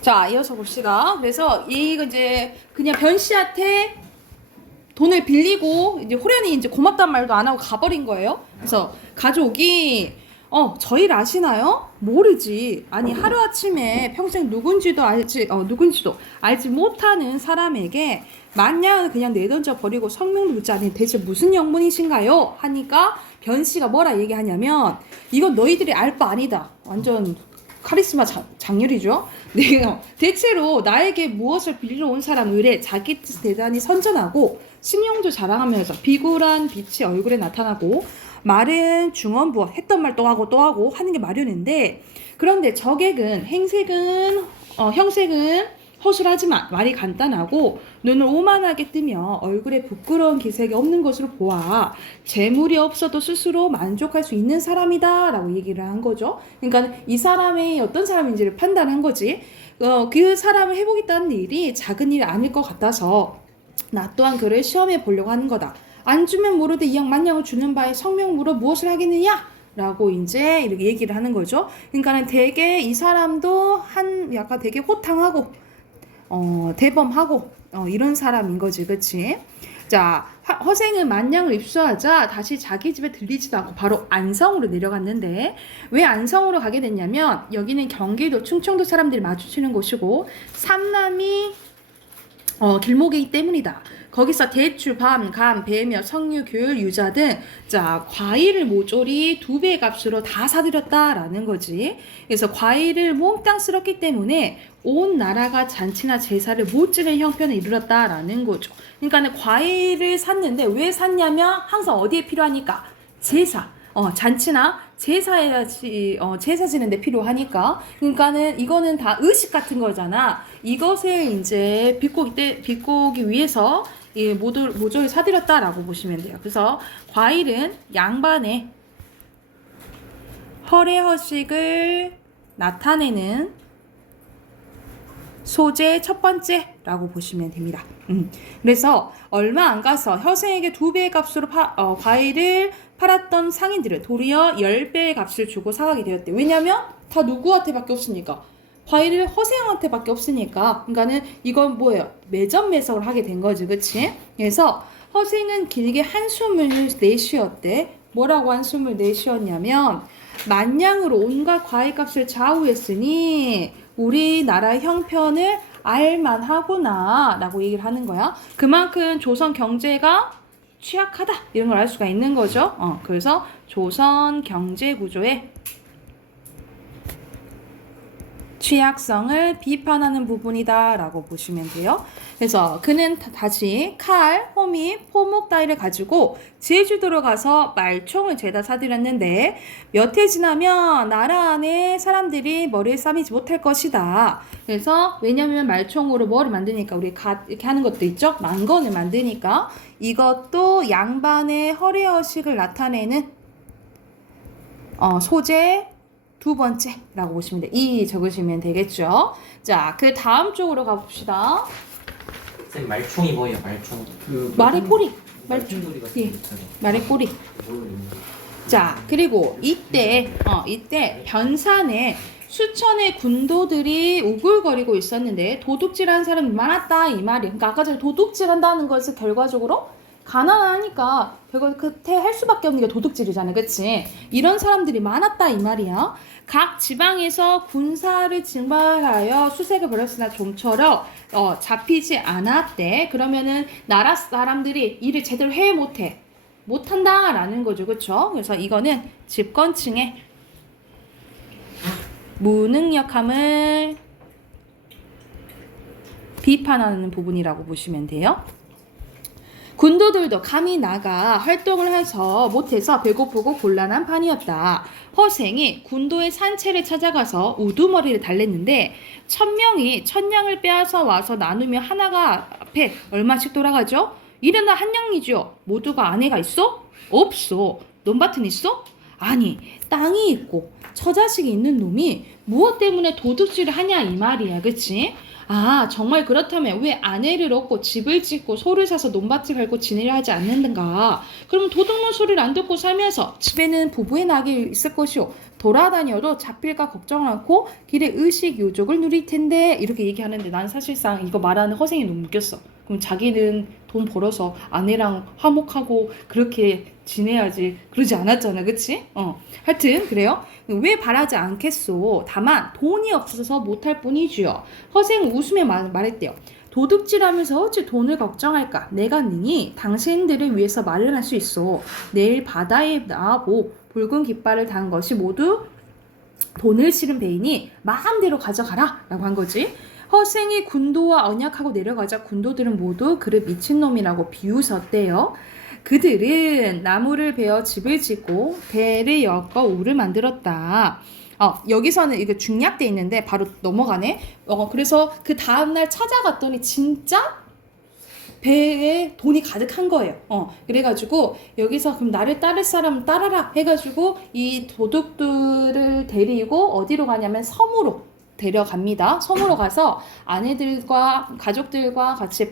자, 이어서 봅시다. 그래서 이거 이제 그냥 변씨한테 돈을 빌리고 이제 호련이 이제 고맙단 말도 안 하고 가버린 거예요. 그래서 가족이 저희를 아시나요? 모르지. 아니 하루아침에 평생 누군지도 알지 못하는 사람에게 만냥을 그냥 내던져 버리고 성명도 묻지 않니 대체 무슨 영문이신가요? 하니까 변씨가 뭐라 얘기하냐면 이건 너희들이 알 바 아니다. 완전 카리스마 장렬이죠. 네, 대체로 나에게 무엇을 빌리러 온 사람 의뢰 자기 뜻 대단히 선전하고 신용도 자랑하면서 비굴한 빛이 얼굴에 나타나고 말은 중언부언 했던 말 또 하고 하는 게 마련인데 그런데 형색은 허술하지만 말이 간단하고 눈을 오만하게 뜨며 얼굴에 부끄러운 기색이 없는 것으로 보아 재물이 없어도 스스로 만족할 수 있는 사람이다 라고 얘기를 한 거죠. 그러니까 이 사람이 어떤 사람인지를 판단한 거지. 그 사람을 해보겠다는 일이 작은 일이 아닐 것 같아서 나 또한 그를 시험해 보려고 하는 거다. 안 주면 모르되 이양 만냥을 주는 바에 성명물어 무엇을 하겠느냐? 라고 이제 이렇게 얘기를 하는 거죠. 그러니까는 되게 이 사람도 약간 되게 호탕하고 대범하고 이런 사람인 거지. 그치? 자, 허생은 만냥을 입수하자 다시 자기 집에 들리지도 않고 바로 안성으로 내려갔는데 왜 안성으로 가게 됐냐면 여기는 경기도 충청도 사람들이 마주치는 곳이고 삼남이 길목이기 때문이다. 거기서 대추, 밤, 감, 배며, 석류, 귤, 유자 등 과일을 모조리 2배의 값으로 다 사들였다라는 거지. 그래서 과일을 몽땅 쓸었기 때문에 온 나라가 잔치나 제사를 못 지낼 형편에 이르렀다라는 거죠. 그러니까 과일을 샀는데 왜 샀냐면 항상 어디에 필요하니까 제사. 잔치나 제사 지는데 필요하니까. 그러니까는 이거는 다 의식 같은 거잖아. 이것을 이제 비꼬기 위해서 모조리 사들였다라고 보시면 돼요. 그래서 과일은 양반의 허례허식을 나타내는 소재 첫 번째라고 보시면 됩니다. 그래서 얼마 안 가서 허생에게 2배의 값으로 과일을 팔았던 상인들은 도리어 10배의 값을 주고 사가게 되었대. 왜냐면 다 누구한테밖에 없으니까. 과일을 허생한테밖에 없으니까. 그러니까는 이건 뭐예요? 매점매석을 하게 된 거지. 그치? 그래서 허생은 길게 한숨을 내쉬었대. 뭐라고 한숨을 내쉬었냐면 만냥으로 온갖 과일값을 좌우했으니 우리나라 형편을 알만하구나 라고 얘기를 하는 거야. 그만큼 조선 경제가 취약하다 이런 걸 알 수가 있는 거죠. 그래서 조선 경제 구조의 취약성을 비판하는 부분이다 라고 보시면 돼요. 그래서 그는 다시 칼, 호미, 포목 따위를 가지고 제주도로 가서 말총을 죄다 사들였는데 몇 해 지나면 나라 안에 사람들이 머리에 싸매지 못할 것이다. 그래서 왜냐면 말총으로 뭐를 만드니까 우리 이렇게 하는 것도 있죠. 망건을 만드니까 이것도 양반의 허례허식을 나타내는 소재 두 번째라고 보시면 돼. 이 적으시면 되겠죠. 자, 그 다음 쪽으로 가봅시다. 쌤 말총이 뭐예요? 말총. 그 말의 꼬리. 말총소리 같은 예. 거 있잖아요. 말의 꼬리. 모르겠는데. 자, 그리고 이때 변산에 수천의 군도들이 우글거리고 있었는데 도둑질하는 사람이 많았다 이 말이에요. 그러니까 아까 전에 도둑질한다는 것은 결과적으로 가난하니까 결국 그때 할 수밖에 없는 게 도둑질이잖아요. 그치? 이런 사람들이 많았다 이 말이야. 각 지방에서 군사를 증발하여 수색을 벌였으나 좀처럼 잡히지 않았대. 그러면은 나라 사람들이 일을 제대로 해 못한다라는 거죠. 그쵸? 그래서 이거는 집권층의 무능력함을 비판하는 부분이라고 보시면 돼요. 군도들도 감히 나가 활동을 못해서 배고프고 곤란한 판이었다. 허생이 군도의 산채를 찾아가서 우두머리를 달랬는데 1,000명이 1,000냥을 빼앗아 와서 나누면 하나가 앞에 얼마씩 돌아가죠? 일은 한 냥이죠. 모두가 아내가 있어? 없어. 논밭은 있어? 아니, 땅이 있고 처자식이 있는 놈이 무엇 때문에 도둑질을 하냐 이 말이야. 그치? 아, 정말 그렇다면 왜 아내를 얻고 집을 짓고 소를 사서 논밭을 갈고 지내려 하지 않는가? 그러면 도둑놈 소리를 안 듣고 살면서 집에는 부부의 낙이 있을 것이오. 돌아다녀도 잡힐까 걱정 않고 길에 의식 요족을 누릴 텐데 이렇게 얘기하는데 난 사실상 이거 말하는 허생이 너무 웃겼어. 그럼 자기는 돈 벌어서 아내랑 화목하고 그렇게 지내야지 그러지 않았잖아. 그치? 하여튼 그래요. 왜 바라지 않겠소? 다만 돈이 없어서 못할 뿐이지요. 허생 웃으며 말했대요. 도둑질하면서 어찌 돈을 걱정할까? 내가 능히 당신들을 위해서 마련할 수 있어. 내일 바다에 나와보. 붉은 깃발을 단 것이 모두 돈을 실은 배이니 마음대로 가져가라 라고 한 거지. 허생이 군도와 언약하고 내려가자 군도들은 모두 그를 미친놈이라고 비웃었대요. 그들은 나무를 베어 집을 짓고 배를 엮어 우를 만들었다. 여기서는 이거 중략돼 있는데 바로 넘어가네. 그래서 그 다음날 찾아갔더니 진짜 배에 돈이 가득한 거예요. 그래가지고 여기서 그럼 나를 따를 사람 따라라 해가지고 이 도둑들을 데리고 어디로 가냐면 섬으로 데려갑니다. 섬으로 가서 아내들과 가족들과 같이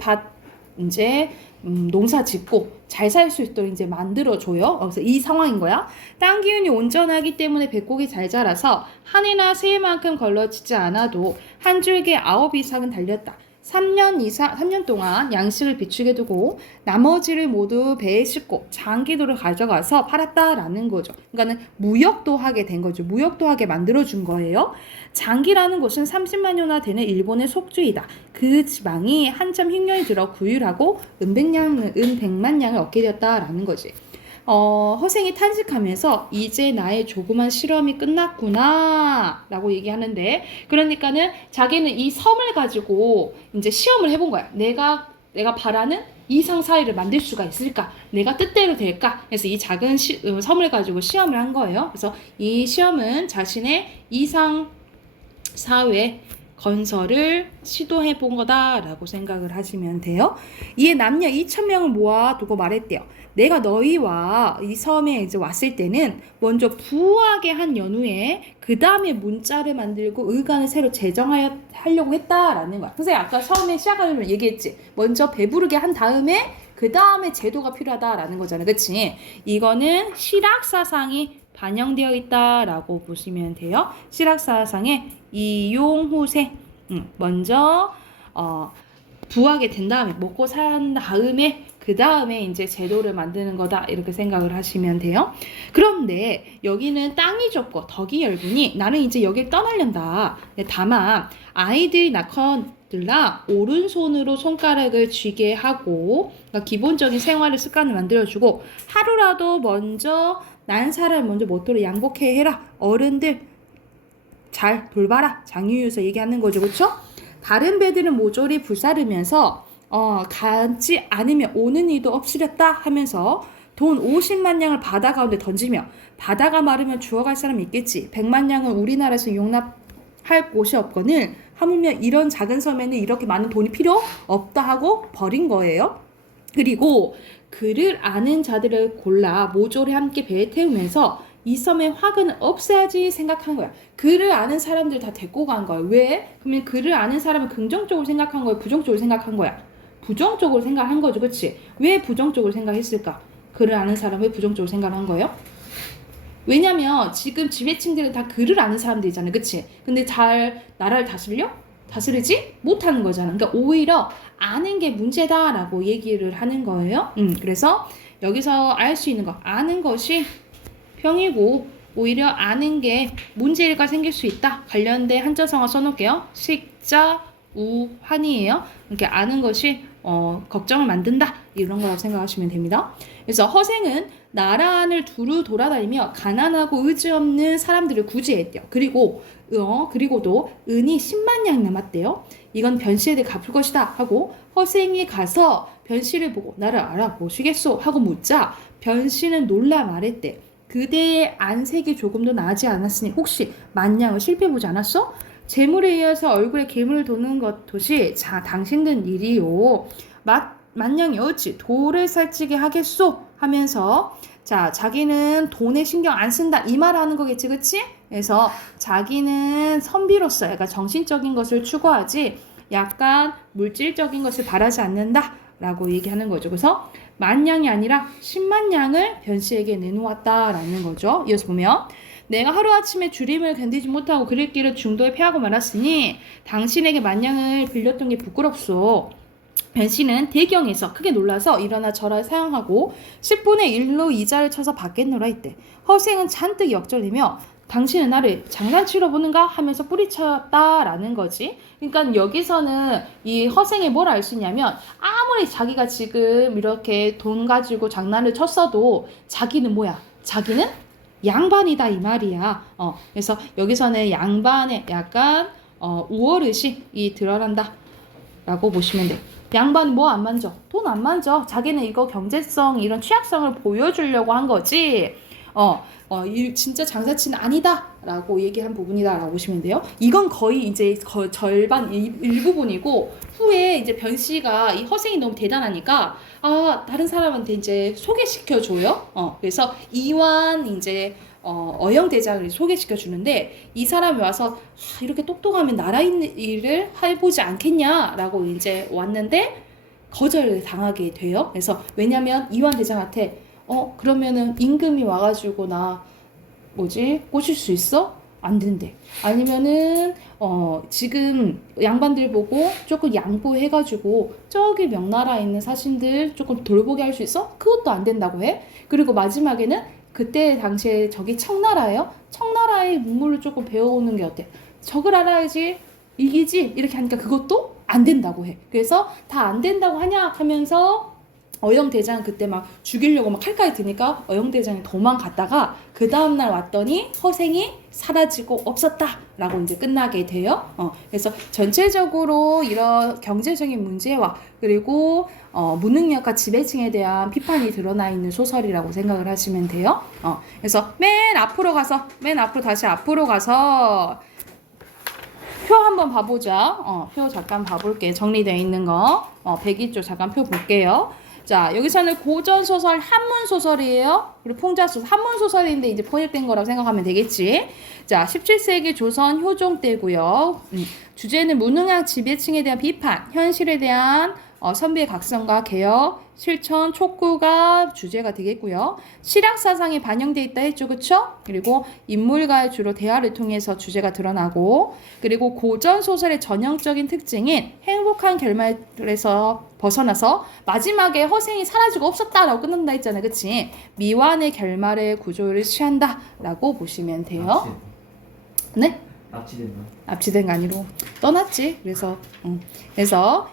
이제 농사 짓고 잘 살 수 있도록 이제 만들어줘요. 그래서 이 상황인 거야. 땅 기운이 온전하기 때문에 배꼽이 잘 자라서 한 해나 세 해만큼 걸러지지 않아도 한 줄기 9 이상은 달렸다. 3년 동안 양식을 비축해 두고 나머지를 모두 배에 싣고 장기도를 가져가서 팔았다라는 거죠. 그러니까는 무역도 하게 된 거죠. 무역도 하게 만들어준 거예요. 장기라는 곳은 30만 년이나 되는 일본의 속주이다. 그 지방이 한참 흉년이 들어 구휼하고 은 100만 냥을 얻게 되었다라는 거지. 허생이 탄식하면서 이제 나의 조그만 실험이 끝났구나 라고 얘기하는데, 그러니까는 자기는 이 섬을 가지고 이제 시험을 해본 거야. 내가 바라는 이상 사회를 만들 수가 있을까? 내가 뜻대로 될까? 그래서 이 작은 섬을 가지고 시험을 한 거예요. 그래서 이 시험은 자신의 이상 사회 건설을 시도해 본 거다라고 생각을 하시면 돼요. 이에 남녀 2,000명을 모아두고 말했대요. 내가 너희와 이 섬에 이제 왔을 때는 먼저 부하게 한 연후에 그 다음에 문자를 만들고 의관을 새로 하려고 했다라는 거야. 선생님 아까 처음에 시작하려면 얘기했지. 먼저 배부르게 한 다음에 그 다음에 제도가 필요하다라는 거잖아. 그치? 이거는 실학사상이 반영되어 있다라고 보시면 돼요. 실학사상에 이용호세 먼저 부하게 된 다음에 먹고 산 다음에 그 다음에 이제 제도를 만드는 거다 이렇게 생각을 하시면 돼요. 그런데 여기는 땅이 좁고 덕이 얇으니 나는 이제 여길 떠나련다. 다만 아이들이 낳거들라 오른손으로 손가락을 쥐게 하고, 그러니까 기본적인 생활의 습관을 만들어주고 하루라도 먼저 난 사람 먼저 모토로 양복해 해라. 어른들 잘 돌봐라. 장유유서 얘기하는 거죠. 그렇죠? 다른 배들은 모조리 불사르면서 가지 않으면 오는 이도 없으렸다 하면서 돈 50만 냥을 바다 가운데 던지며 바다가 마르면 주워갈 사람이 있겠지. 100만 냥은 우리나라에서 용납할 곳이 없거늘 하물며 이런 작은 섬에는 이렇게 많은 돈이 필요 없다 하고 버린 거예요. 그리고 그를 아는 자들을 골라 모조리 함께 배에 태우면서 이 섬의 화근을 없애야지 생각한 거야. 그를 아는 사람들 다 데리고 간 거야. 왜? 그러면 그를 아는 사람은 긍정적으로 생각한 거야? 부정적으로 생각한 거야? 부정적으로 생각한 거죠. 그치? 왜 부정적으로 생각했을까? 그를 아는 사람 왜 부정적으로 생각한 거예요? 왜냐면 지금 지배층들은 다 그를 아는 사람들이잖아. 그치? 근데 잘 나라를 다스려? 다스리지 못하는 거잖아. 그러니까 오히려 아는 게 문제다라고 얘기를 하는 거예요. 그래서 여기서 알 수 있는 거, 아는 것이 평이고 오히려 아는 게 문제가 생길 수 있다. 관련된 한자성어 써놓을게요. 식자 우환이에요. 이렇게 아는 것이 걱정을 만든다. 이런 거라고 생각하시면 됩니다. 그래서 허생은 나라 안을 두루 돌아다니며 가난하고 의지 없는 사람들을 구제했대요. 그리고도 은이 10만 냥 남았대요. 이건 변씨에 대해 갚을 것이다 하고 허생이 가서 변씨를 보고 나를 알아보시겠소 하고 묻자 변씨는 놀라 말했대. 그대의 안색이 조금도 나지 않았으니 혹시 만냥을 실패해보지 않았어? 재물에 의해서 얼굴에 괴물 도는 것도시 자 당신들 일이요. 만냥이 어찌 돌을 살찌게 하겠소? 하면서 자 자기는 돈에 신경 안 쓴다 이 말 하는 거겠지 그치? 그래서 자기는 선비로서 약간 정신적인 것을 추구하지 약간 물질적인 것을 바라지 않는다 라고 얘기하는 거죠. 그래서 만냥이 아니라 10만 냥을 변씨에게 내놓았다라는 거죠. 이어서 보면 내가 하루아침에 주림을 견디지 못하고 그릴 길을 중도에 패하고 말았으니 당신에게 만냥을 빌렸던 게 부끄럽소. 변씨는 대경에서 크게 놀라서 일어나 절을 사양하고 10분의 1로 이자를 쳐서 받겠노라 했대. 허생은 잔뜩 역절리며 당신은 나를 장난치러 보는가 하면서 뿌리쳤다라는 거지. 그러니까 여기서는 이 허생이 뭘 알 수 있냐면 아무리 자기가 지금 이렇게 돈 가지고 장난을 쳤어도 자기는 뭐야? 자기는 양반이다 이 말이야. 그래서 여기서는 양반의 약간 우월의식이 드러난다 라고 보시면 돼. 양반은 뭐 안 만져? 돈 안 만져. 자기는 이거 경제성 이런 취약성을 보여주려고 한 거지. 진짜 장사치는 아니다 라고 얘기한 부분이다 라고 보시면 돼요. 이건 거의 이제 절반 일부분이고 후에 이제 변씨가 이 허생이 너무 대단하니까 다른 사람한테 이제 소개시켜줘요. 그래서 이완 이제 어영대장을 소개시켜 주는데 이 사람이 와서 이렇게 똑똑하면 나라 일을 해보지 않겠냐라고 이제 왔는데 거절을 당하게 돼요. 그래서 왜냐면 이완 대장한테 그러면은 임금이 와가지고 나 꼬실 수 있어? 안 된대. 아니면은 지금 양반들 보고 조금 양보해가지고 저기 명나라에 있는 사신들 조금 돌보게 할 수 있어? 그것도 안 된다고 해. 그리고 마지막에는 그때 당시에 저기 청나라예요. 청나라의 문물을 조금 배워오는 게 어때? 적을 알아야지 이기지 이렇게 하니까 그것도 안 된다고 해. 그래서 다 안 된다고 하냐 하면서 어영대장 그때 막 죽이려고 막 칼까지 드니까 어영대장이 도망갔다가 그 다음날 왔더니 허생이 사라지고 없었다라고 이제 끝나게 돼요. 그래서 전체적으로 이런 경제적인 문제와 그리고 무능력과 지배층에 대한 비판이 드러나 있는 소설이라고 생각을 하시면 돼요. 그래서 맨 앞으로 다시 앞으로 가서 표 한번 봐보자. 표 잠깐 봐볼게. 정리되어 있는 거. 102쪽 잠깐 표 볼게요. 자, 여기서는 고전소설, 한문소설이에요. 그리고 풍자소설, 한문소설인데 이제 번역된 거라고 생각하면 되겠지. 자, 17세기 조선 효종 때고요. 주제는 무능한 지배층에 대한 비판, 현실에 대한 선비의 각성과 개혁, 실천, 촉구가 주제가 되겠고요. 실학사상이 반영되어 있다 했죠. 그쵸? 그리고 인물과의 주로 대화를 통해서 주제가 드러나고 그리고 고전소설의 전형적인 특징인 행복한 결말에서 벗어나서 마지막에 허생이 사라지고 없었다라고 끝난다 했잖아요. 그치? 미완의 결말의 구조를 취한다 라고 보시면 돼요. 네? 납치된 거 아니로 떠났지. 그래서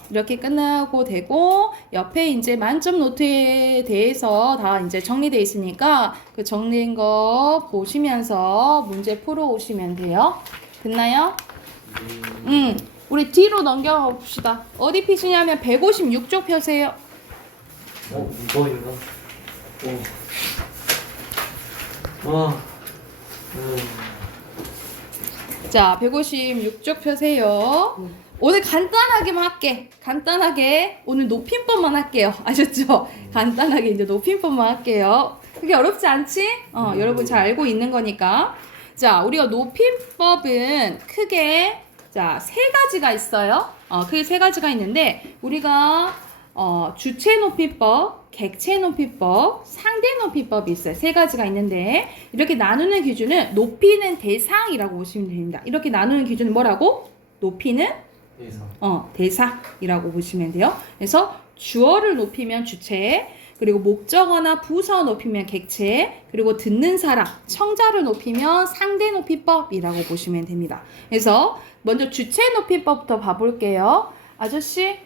이렇게 끝나고 되고 옆에 이제 만점 노트에 대해서 다 이제 정리되어 있으니까 그 정리된 거 보시면서 문제 풀어 오시면 돼요. 됐나요? 우리 뒤로 넘겨 봅시다. 어디 피시냐면 156쪽 펴세요. 무거워인가? 와. 자, 156쪽 펴세요. 오늘 간단하게만 할게. 간단하게 오늘 높임법만 할게요. 아셨죠? 간단하게 이제 높임법만 할게요. 그게 어렵지 않지? 여러분 잘 알고 있는 거니까. 자, 우리가 높임법은 크게 자, 세 가지가 있어요. 크게 세 가지가 있는데 우리가 주체 높이법, 객체 높이법, 상대 높이법이 있어요. 세 가지가 있는데 이렇게 나누는 기준은 높이는 대상이라고 보시면 됩니다. 이렇게 나누는 기준은 뭐라고? 높이는 대상이라고 보시면 돼요. 그래서 주어를 높이면 주체, 그리고 목적어나 부사어 높이면 객체, 그리고 듣는 사람, 청자를 높이면 상대 높이법이라고 보시면 됩니다. 그래서 먼저 주체 높이법부터 봐볼게요. 아저씨.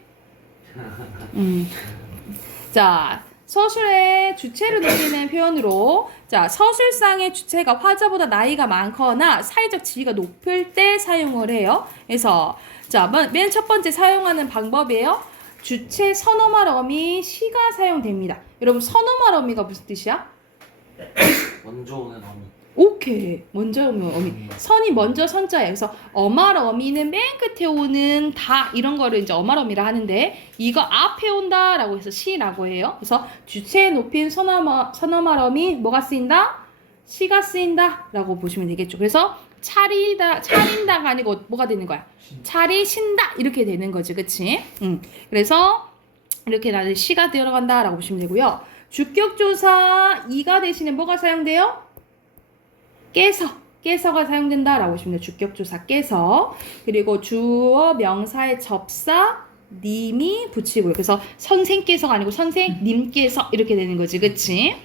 자, 서술의 주체를 높이는 표현으로 자, 서술상의 주체가 화자보다 나이가 많거나 사회적 지위가 높을 때 사용을 해요. 그래서 자, 맨 첫 번째 사용하는 방법이에요. 주체 선어말 어미 시가 사용됩니다. 여러분 선어말 어미가 무슨 뜻이야? 먼저 오는 어미. 오케이. 먼저 오는 어미. 선이 먼저 선자예요. 그래서 어말 어미는 맨 끝에 오는 다 이런 거를 이제 어말 어미라 하는데 이거 앞에 온다라고 해서 시라고 해요. 그래서 주체에 높인 선어말 어미 뭐가 쓰인다? 시가 쓰인다라고 보시면 되겠죠. 그래서 차린다가 아니고 뭐가 되는 거야? 차리신다 이렇게 되는 거지, 그치? 그래서 이렇게 나는 시가 들어간다라고 보시면 되고요. 주격조사 이가 대신에 뭐가 사용돼요? 깨서가 사용된다라고 보시면 돼요. 주격조사 깨서. 그리고 주어 명사의 접사 님이 붙이고요. 그래서 선생께서가 아니고 선생님께서 이렇게 되는 거지, 그치?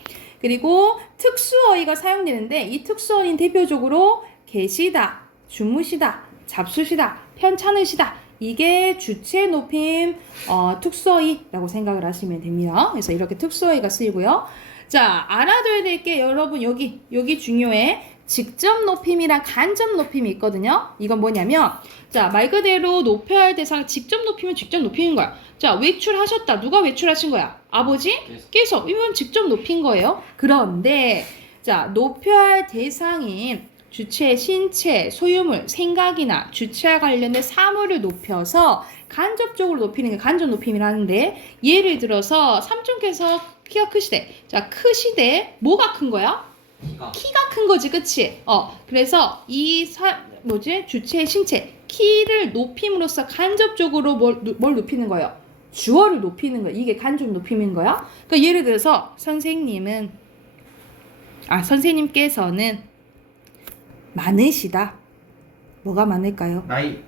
그리고 특수어휘가 사용되는데 이 특수어휘는 대표적으로 계시다, 주무시다, 잡수시다, 편찮으시다. 이게 주체 높임 특수어휘라고 생각을 하시면 됩니다. 그래서 이렇게 특수어휘가 쓰이고요. 자, 알아둬야 될 게 여러분 여기 중요해. 직접 높임이랑 간접 높임이 있거든요. 이건 뭐냐면 자, 말 그대로 높여야 할 대상 직접 높이면 직접 높이는 거야. 자, 외출하셨다. 누가 외출하신 거야? 아버지? 께서. 이건 직접 높인 거예요. 그런데 자, 높여야 할 대상인 주체, 신체, 소유물, 생각이나 주체와 관련된 사물을 높여서 간접적으로 높이는 게 간접 높임이라는데 예를 들어서 삼촌께서 키가 크시대. 자, 크시대. 뭐가 큰 거야? 키가 큰 거지, 그치? 그래서 주체, 신체, 키를 높임으로써 간접적으로 뭘 높이는 거예요? 주어를 높이는 거야. 이게 간접 높임인 거야. 그러니까 예를 들어서 선생님께서는 많으시다. 뭐가 많을까요? 나이.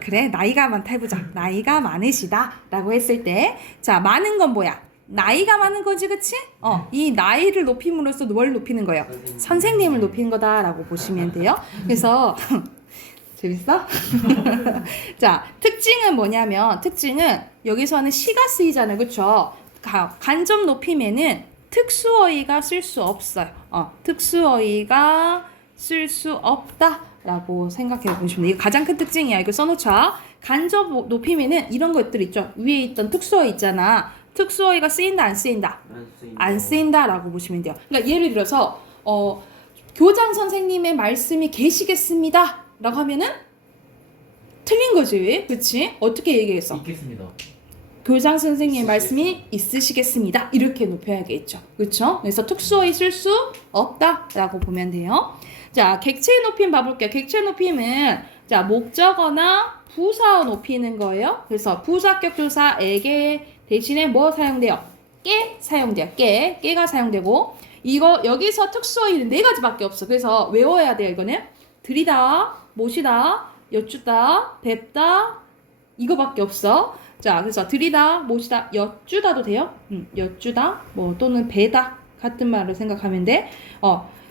그래, 나이가 많다 해보자. 나이가 많으시다 라고 했을 때 자, 많은 건 뭐야? 나이가 많은 거지, 그치? 이 나이를 높임으로써 뭘 높이는 거예요? 선생님을 높이는 거다라고 보시면 돼요. 그래서 재밌어? 자, 특징은 뭐냐면 특징은 여기서는 시가 쓰이잖아요, 그쵸? 간접 높임에는 특수어휘가 쓸 수 없어요. 특수어휘가 쓸 수 없다라고 생각해 보시면 돼요. 이거 가장 큰 특징이야. 이거 써놓자. 간접 높임에는 이런 것들 있죠. 위에 있던 특수어휘 있잖아. 특수어휘가 쓰인다, 안 쓰인다? 안 쓰인다라고 보시면 돼요. 그러니까 예를 들어서 교장 선생님의 말씀이 계시겠습니다 라고 하면은 틀린 거지, 그치? 어떻게 얘기했어? 있겠습니다. 교장 선생님의 말씀이 있으시겠습니다. 이렇게 높여야겠죠. 그렇죠? 그래서 특수어휘 쓸 수 없다라고 보면 돼요. 자, 객체 높임 봐볼게요. 객체 높임은 자, 목적어나 부사어 높이는 거예요. 그래서 부사격 조사 에게 대신에 뭐 사용돼요? 깨 사용돼요. 깨가 사용되고 이거 여기서 특수어휘는 네 가지밖에 없어. 그래서 외워야 돼요. 이거는 들이다, 모시다, 여쭈다, 뵙다 이거밖에 없어. 자, 그래서 들이다, 모시다, 여쭈다도 돼요. 여쭈다, 또는 배다 같은 말로 생각하면 돼.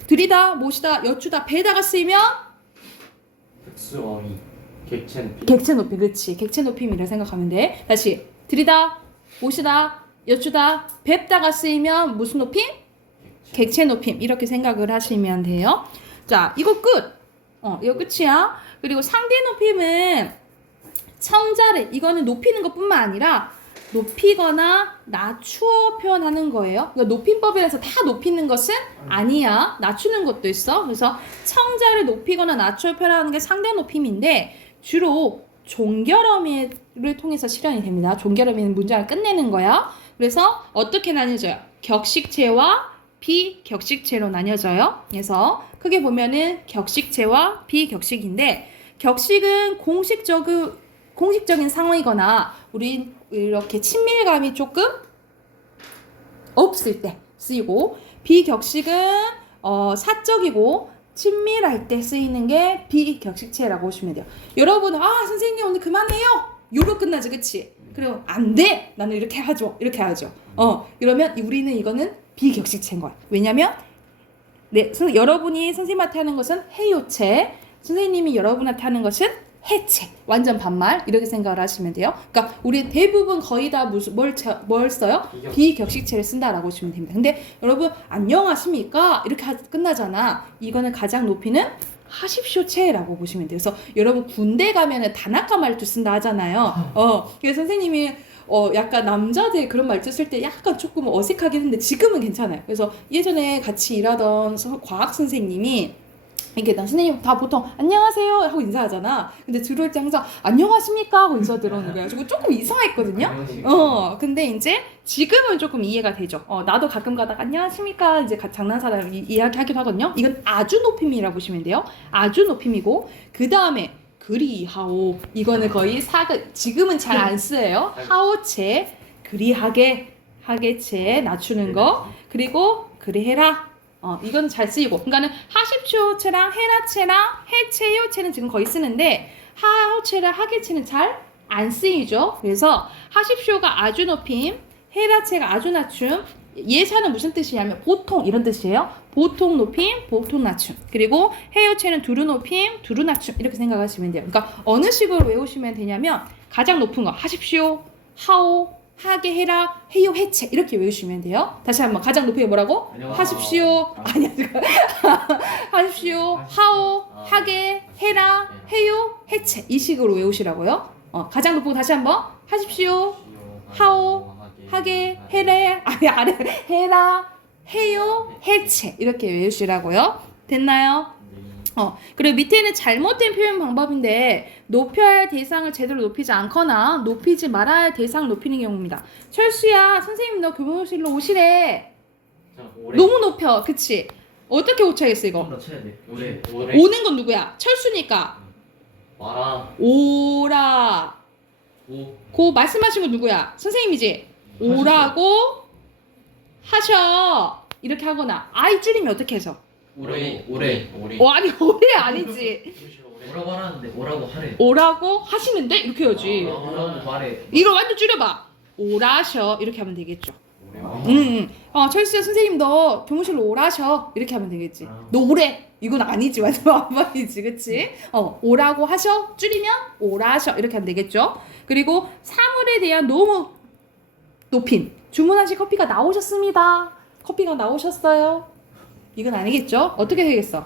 들이다, 모시다, 여쭈다, 배다가 쓰이면 특수어휘. 객체 높임. 객체 높임, 그렇지. 객체 높임이라 생각하면 돼. 다시 들이다, 모시다, 여쭈다, 뵙다가 쓰이면 무슨 높임? 객체 높임. 이렇게 생각을 하시면 돼요. 자, 이거 끝. 이거 끝이야. 그리고 상대 높임은 청자를 이거는 높이는 것뿐만 아니라 높이거나 낮추어 표현하는 거예요. 그러니까 높임법이라서 다 높이는 것은 아니야. 낮추는 것도 있어. 그래서 청자를 높이거나 낮추어 표현하는 게 상대 높임인데 주로 종결어미를 통해서 실현이 됩니다. 종결어미는 문장을 끝내는 거야. 그래서 어떻게 나뉘어져요? 격식체와 비격식체로 나뉘어져요. 그래서 크게 보면은 격식체와 비격식인데 격식은 공식적인 상황이거나 우린 이렇게 친밀감이 조금 없을 때 쓰이고 비격식은 사적이고 친밀할 때 쓰이는 게 비격식체라고 보시면 돼요. 여러분 선생님 오늘 그만해요. 요로 끝나지 그치? 그리고 안 돼. 나는 이렇게 하죠. 이렇게 하죠. 이러면 우리는 이거는 비격식체인 거야. 왜냐면 여러분이 선생님한테 하는 것은 해요체, 선생님이 여러분한테 하는 것은 해체. 완전 반말 이렇게 생각을 하시면 돼요. 그러니까 우리 대부분 거의 다 뭘 써요? 비격식체를 쓴다라고 보시면 됩니다. 근데 여러분 안녕하십니까? 이렇게 끝나잖아. 이거는 가장 높이는 하십시오체라고 보시면 돼요. 그래서 여러분 군대 가면은 다나카 말투 쓴다 하잖아요. 그래서 선생님이 약간 남자들 그런 말투 쓸 때 약간 조금 어색하긴 했는데 지금은 괜찮아요. 그래서 예전에 같이 일하던 과학 선생님이 이게 난 선생님 다 보통 안녕하세요 하고 인사하잖아. 근데 들어올 때 항상 안녕하십니까 하고 인사 들어오는 거야. 그래서 조금 이상했거든요. 근데 이제 지금은 조금 이해가 되죠. 나도 가끔 가다가 안녕하십니까 이제 장난사람 이야기하기도 하거든요. 이건 아주 높임이라고 보시면 돼요. 아주 높임이고 그 다음에 그리하오 이거는 거의 지금은 잘 안 쓰여요. 하오체 그리하게 하게체 낮추는 거 그리고 그리해라 이건 잘 쓰이고 그러니까는 하십시오체랑 해라체랑 해체요체는 지금 거의 쓰는데 하오체랑 하게체는 잘 안 쓰이죠. 그래서 하십시오가 아주 높임 해라체가 아주 낮춤 예사는 무슨 뜻이냐면 보통 이런 뜻이에요. 보통 높임 보통 낮춤 그리고 해요체는 두루 높임 두루 낮춤 이렇게 생각하시면 돼요. 그러니까 어느 식으로 외우시면 되냐면 가장 높은 거 하십시오 하오 하게 해라 해요 해체 이렇게 외우시면 돼요. 다시 한번 가장 높은 게 뭐라고? 하십시오 하십시오 하오 하게 해라 해요 해체 이 식으로 외우시라고요. 가장 높은 거 다시 한번 하십시오 하오 하게 해라 해라 해요 해체 이렇게 외우시라고요. 됐나요? 그리고 밑에는 잘못된 표현 방법인데 높여야 할 대상을 제대로 높이지 않거나 높이지 말아야 할 대상을 높이는 경우입니다. 철수야 선생님 너 교무실로 오시래. 너무 높여 그치? 어떻게 고쳐야겠어 이거? 쳐야 돼. 오래. 오는 건 누구야? 철수니까 와라. 오라 오. 고 말씀하신 건 누구야? 선생님이지? 오라고 하셔 이렇게 하거나 아이 줄이면 어떻게 해서? 오래. 아니 오래 아니지. 오라고 하라는데 오라고 하래. 오라고 하시는데 이렇게 해야지. 오라고 말해. 이거 완전 줄여봐. 오라셔 이렇게 하면 되겠죠. 철수야 선생님 너 교무실로 오라셔 이렇게 하면 되겠지. 너 오래 이건 아니지 완전 반말이지 그치? 오라고 하셔 줄이면 오라셔 이렇게 하면 되겠죠. 그리고 사물에 대한 너무 높임 주문하신 커피가 나오셨습니다. 커피가 나오셨어요. 이건 아니겠죠? 어떻게 되겠어?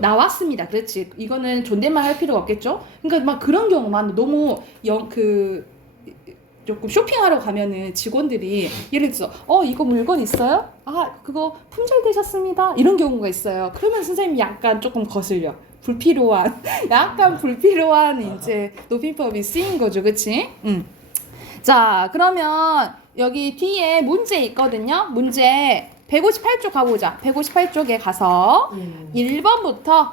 나왔습니다. 그렇지. 이거는 존댓말 할 필요가 없겠죠? 그러니까 막 그런 경우만 너무 조금 쇼핑하러 가면은 직원들이 예를 들어서 이거 물건 있어요? 그거 품절되셨습니다. 이런 경우가 있어요. 그러면 선생님이 약간 조금 거슬려. 약간 불필요한 이제 높임법이 쓰인 거죠. 그치? 자, 그러면 여기 뒤에 문제 있거든요. 문제 158쪽 가보자. 158쪽에 가서 1번부터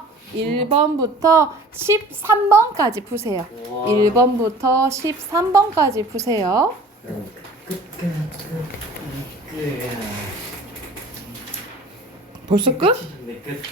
13번까지 푸세요. 1번부터 13번까지 푸세요. 벌써 끝?